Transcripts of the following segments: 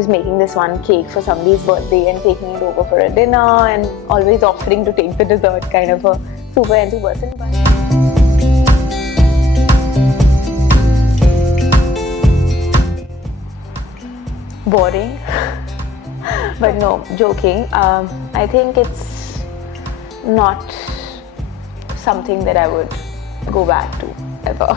was making this one cake for somebody's birthday and taking it over for a dinner and always offering to take the dessert, kind of a super enthu person. Boring. But no, joking. I think it's not something that I would go back to ever.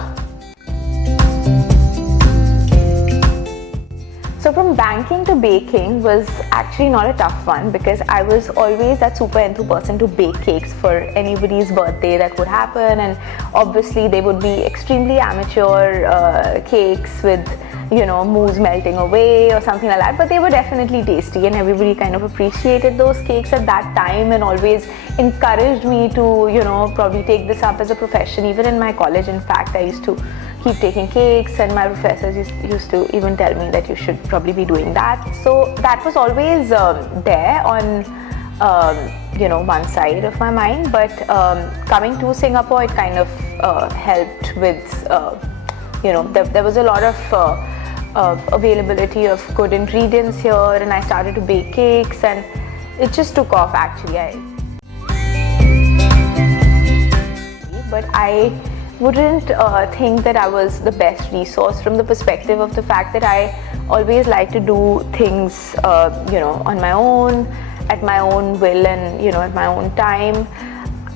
So from banking to baking was actually not a tough one, because I was always that super enthu person to bake cakes for anybody's birthday that would happen, and obviously they would be extremely amateur cakes with, you know, mousse melting away or something like that, but they were definitely tasty, and everybody kind of appreciated those cakes at that time and always encouraged me to, you know, probably take this up as a profession. Even in my college, in fact, I used to keep taking cakes, and my professors used to even tell me that you should probably be doing that. So that was always there on you know, one side of my mind, but coming to Singapore, it kind of helped with you know, there was a lot of availability of good ingredients here, and I started to bake cakes, and it just took off actually. But I wouldn't think that I was the best resource from the perspective of the fact that I always like to do things you know, on my own, at my own will, and you know, at my own time.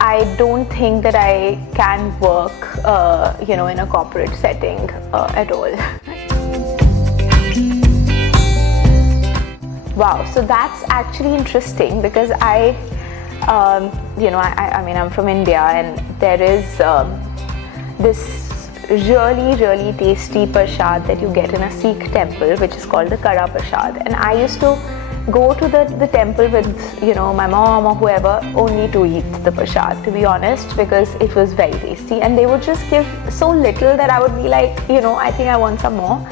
I don't think that I can work you know, in a corporate setting at all. Wow, so that's actually interesting, because I you know, I mean, I'm from India, and there is this really tasty prasad that you get in a Sikh temple, which is called the Kara Prasad, and I used to go to the temple with, you know, my mom or whoever, only to eat the prasad, to be honest, because it was very tasty, and they would just give so little that I would be like, you know, I think I want some more.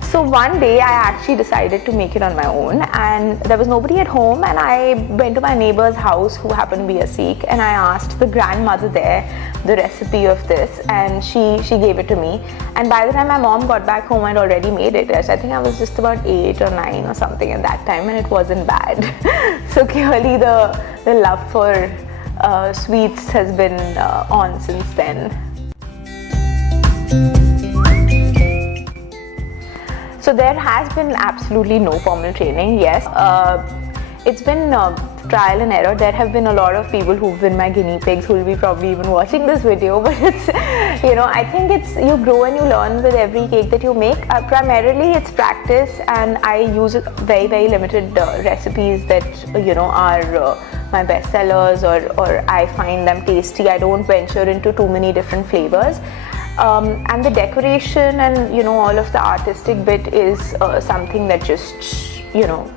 So one day I actually decided to make it on my own, and there was nobody at home, and I went to my neighbor's house who happened to be a Sikh, and I asked the grandmother there the recipe of this, and she gave it to me. And by the time my mom got back home, I'd already made it. I think I was just about 8 or 9 or something at that time, and it wasn't bad. So clearly the love for sweets has been on since then. So there has been absolutely no formal training, yes. It's been trial and error. There have been a lot of people who've been my guinea pigs, who will be probably even watching this video, but it's, you know, I think it's, you grow and you learn with every cake that you make. Primarily it's practice, and I use very limited recipes that, you know, are my best sellers, or I find them tasty. I don't venture into too many different flavors. And the decoration and, you know, all of the artistic bit is something that just, you know,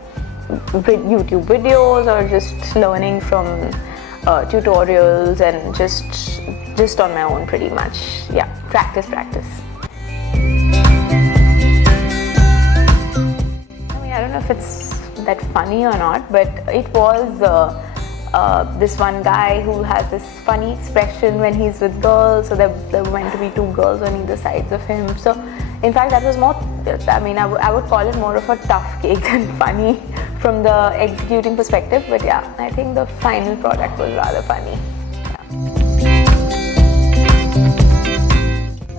YouTube videos, or just learning from tutorials, and just on my own pretty much. Yeah, practice. I mean, I don't know if it's that funny or not, but it was this one guy who has this funny expression when he's with girls, so there were meant to be 2 girls on either sides of him. So in fact that was more, I mean, I would call it more of a tough cake than funny from the executing perspective, but yeah, I think the final product was rather funny.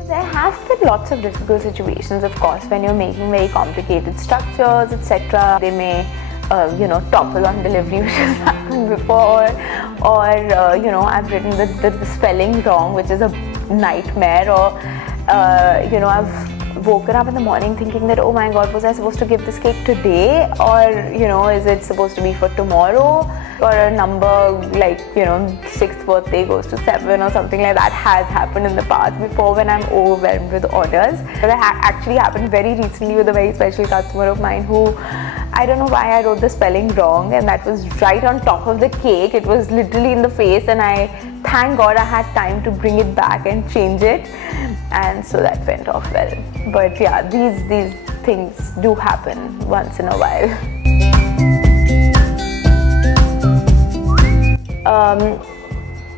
There has been lots of difficult situations, of course, when you're making very complicated structures, etc. They may you know, topple on delivery, which has happened before, or you know, I've written the spelling wrong, which is a nightmare, or you know, I've woken up in the morning thinking that, oh my god, was I supposed to give this cake today, or you know, is it supposed to be for tomorrow, or a number like, you know, 6th birthday goes to 7 or something like that has happened in the past before when I'm overwhelmed with orders. But that actually happened very recently with a very special customer of mine who, I don't know why I wrote the spelling wrong, and that was right on top of the cake. It was literally in the face, and thank God I had time to bring it back and change it, and so that went off well. But yeah, these things do happen once in a while.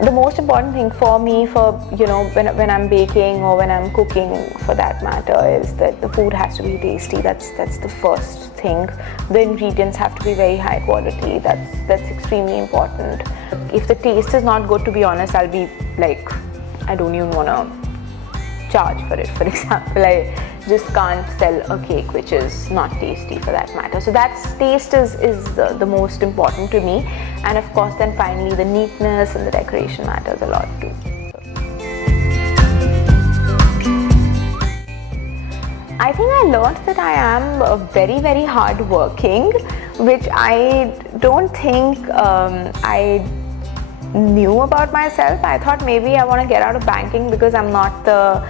The most important thing for me, you know, when I'm baking or when I'm cooking for that matter, is that the food has to be tasty. That's the first thing. think. The ingredients have to be very high quality. That's extremely important. If the taste is not good, to be honest, I'll be like, I don't even want to charge for it. For example, I just can't sell a cake which is not tasty, for that matter. So taste is the most important to me, and of course then finally the neatness and the decoration matters a lot too. I think I learned that I am very, very hardworking, which I don't think I knew about myself. I thought maybe I want to get out of banking because I'm not the,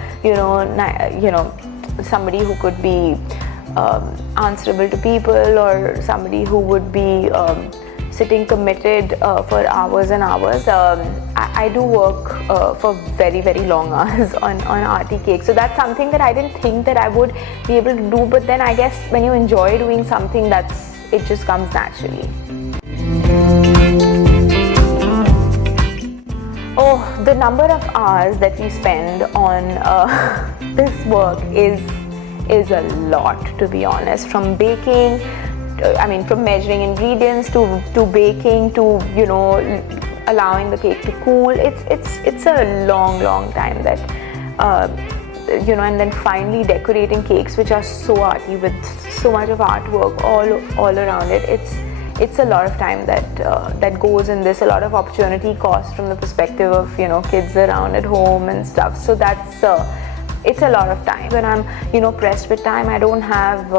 somebody who could be answerable to people, or somebody who would be sitting committed for hours and hours. I do work for very, very long hours on arty cakes. So that's something that I didn't think that I would be able to do. But then I guess when you enjoy doing something, it just comes naturally. Oh, the number of hours that we spend on this work is a lot, to be honest. From baking, from measuring ingredients to baking to allowing the cake to cool. It's a long time that and then finally decorating cakes which are so arty with so much of artwork all around it. It's a lot of time that goes in this, a lot of opportunity cost from the perspective of kids around at home and stuff. So it's a lot of time. When I'm pressed with time, I don't have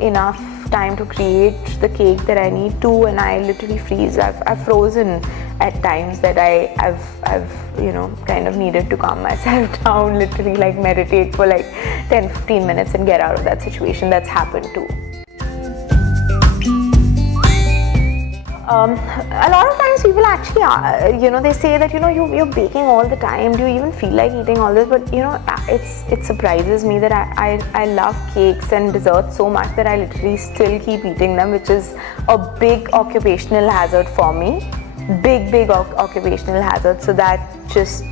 enough time to create the cake that I need to, and I literally freeze. I've frozen at times that I've kind of needed to calm myself down, literally like meditate for like 10-15 minutes and get out of that situation. That's happened too. A lot of times people actually they say that you're baking all the time, do you even feel like eating all this? But it surprises me that I love cakes and desserts so much that I literally still keep eating them, which is a big occupational hazard for me. Big occupational hazard. So that just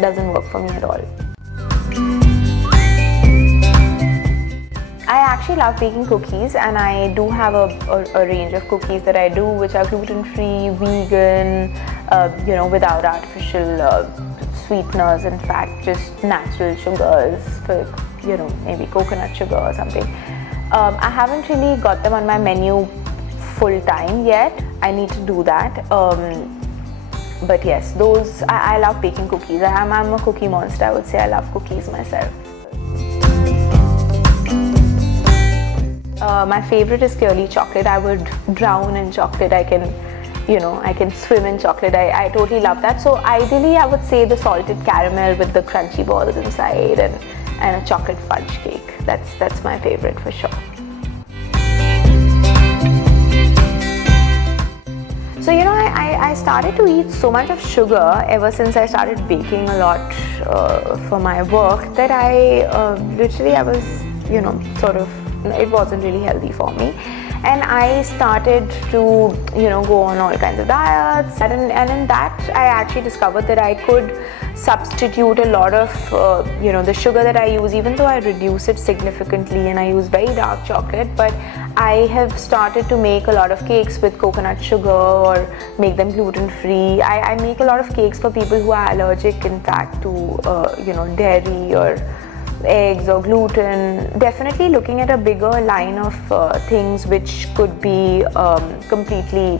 doesn't work for me at all. I actually love baking cookies, and I do have a range of cookies that I do which are gluten-free, vegan, without artificial sweeteners. In fact, just natural sugars, for maybe coconut sugar or something. I haven't really got them on my menu full time yet. I need to do that. But yes, I love baking cookies. I'm a cookie monster. I would say I love cookies myself. My favorite is clearly chocolate. I would drown in chocolate. I can swim in chocolate. I totally love that. So ideally, I would say the salted caramel with the crunchy balls inside and a chocolate fudge cake. That's my favorite for sure. So I started to eat so much of sugar ever since I started baking a lot for my work that I was it wasn't really healthy for me, and I started to go on all kinds of diets, and in that I actually discovered that I could substitute a lot of the sugar that I use, even though I reduce it significantly and I use very dark chocolate. But I have started to make a lot of cakes with coconut sugar or make them gluten-free. I make a lot of cakes for people who are allergic, in fact, to dairy or eggs or gluten. Definitely looking at a bigger line of things which could be completely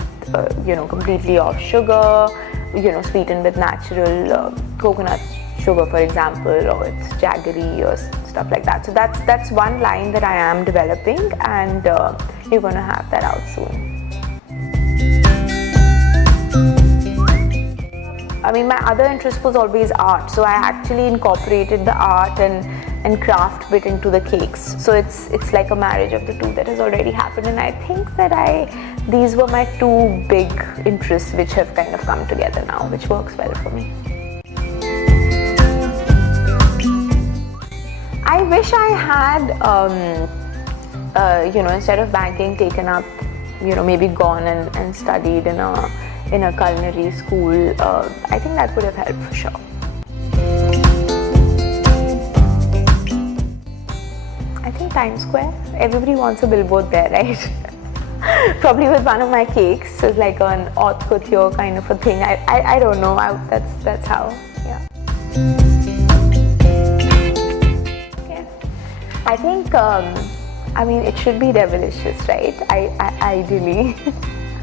off sugar, sweetened with natural coconut sugar, for example, or it's jaggery or stuff like that. So that's one line that I am developing, and you're going to have that out soon. My other interest was always art, so I actually incorporated the art and craft bit into the cakes. So it's like a marriage of the two that has already happened, and I think that these were my two big interests which have kind of come together now, which works well for me. I wish I had instead of banking, taken up maybe gone and studied in a culinary school. I think that would have helped for sure. I think Times Square. Everybody wants a billboard there, right? Probably with one of my cakes is like an haute couture kind of a thing. I don't know. That's how. Yeah. Yeah. I think. I mean, it should be Devilicious, right? Ideally.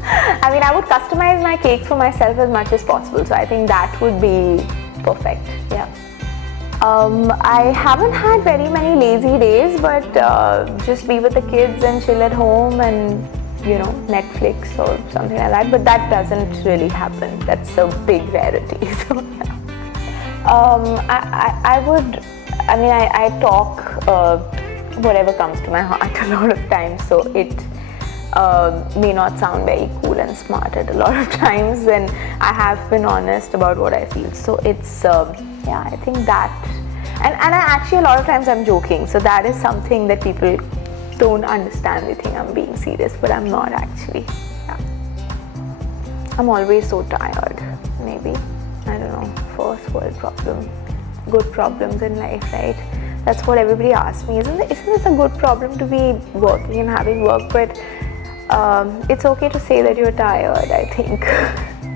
I mean, I would customize my cakes for myself as much as possible. So I think that would be perfect. Yeah. I haven't had very many lazy days, but just be with the kids and chill at home and, you know, Netflix or something like that. But that doesn't really happen. That's a big rarity. So yeah. I talk whatever comes to my heart a lot of times. So it may not sound very cool and smart at a lot of times, and I have been honest about what I feel. So it's yeah, I think that, and I actually a lot of times I'm joking, so that is something that people don't understand. They think I'm being serious, but I'm not actually. Yeah. I'm always so tired. Maybe, I don't know, first world problem, good problems in life, right? That's what everybody asks me. Isn't this a good problem to be working and having work? But it's okay to say that you're tired, I think.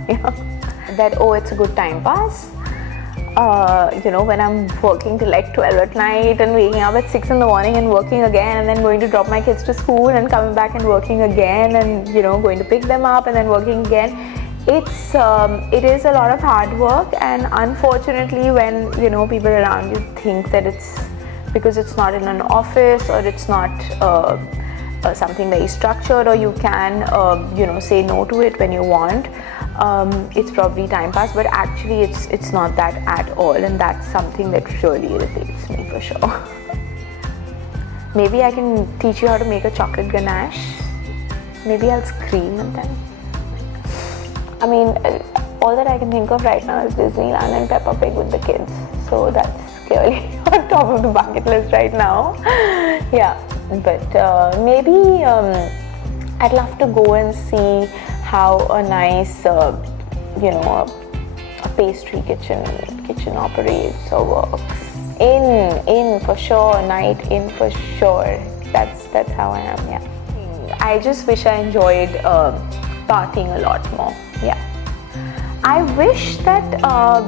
You know, that, oh, it's a good time pass. You know, when I'm working till like 12 at night and waking up at 6 in the morning and working again, and then going to drop my kids to school and coming back and working again, and, you know, going to pick them up and then working again. It is a lot of hard work, and unfortunately when, you know, people around you think that it's because it's not in an office or it's not something very structured, or you can you know, say no to it when you want, it's probably time pass, but actually it's not that at all, and that's something that really irritates me for sure. Maybe I can teach you how to make a chocolate ganache. Maybe I'll scream at them. I mean, all that I can think of right now is Disneyland and Peppa Pig with the kids. So that's clearly on top of the bucket list right now. Yeah, but maybe I'd love to go and see how a nice, you know, a pastry kitchen operates or works. In for sure, night in for sure. That's how I am. Yeah. I just wish I enjoyed partying a lot more. Yeah. I wish that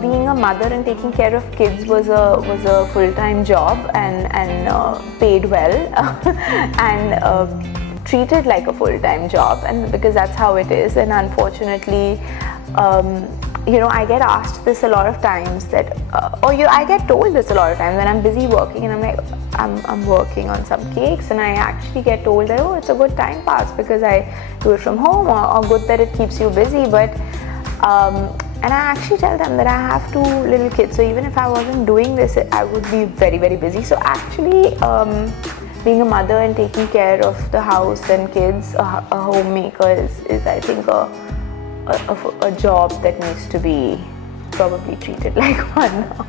being a mother and taking care of kids was a full-time job and paid well and treated like a full-time job, and because that's how it is. And unfortunately, you know, I get asked this a lot of times that, I get told this a lot of times when I'm busy working, and I'm like, I'm working on some cakes, and I actually get told that, oh, it's a good time pass because I do it from home, or good that it keeps you busy. But and I actually tell them that I have 2 little kids, so even if I wasn't doing this, I would be very, very busy. So actually, being a mother and taking care of the house and kids, a homemaker is I think a job that needs to be probably treated like one now.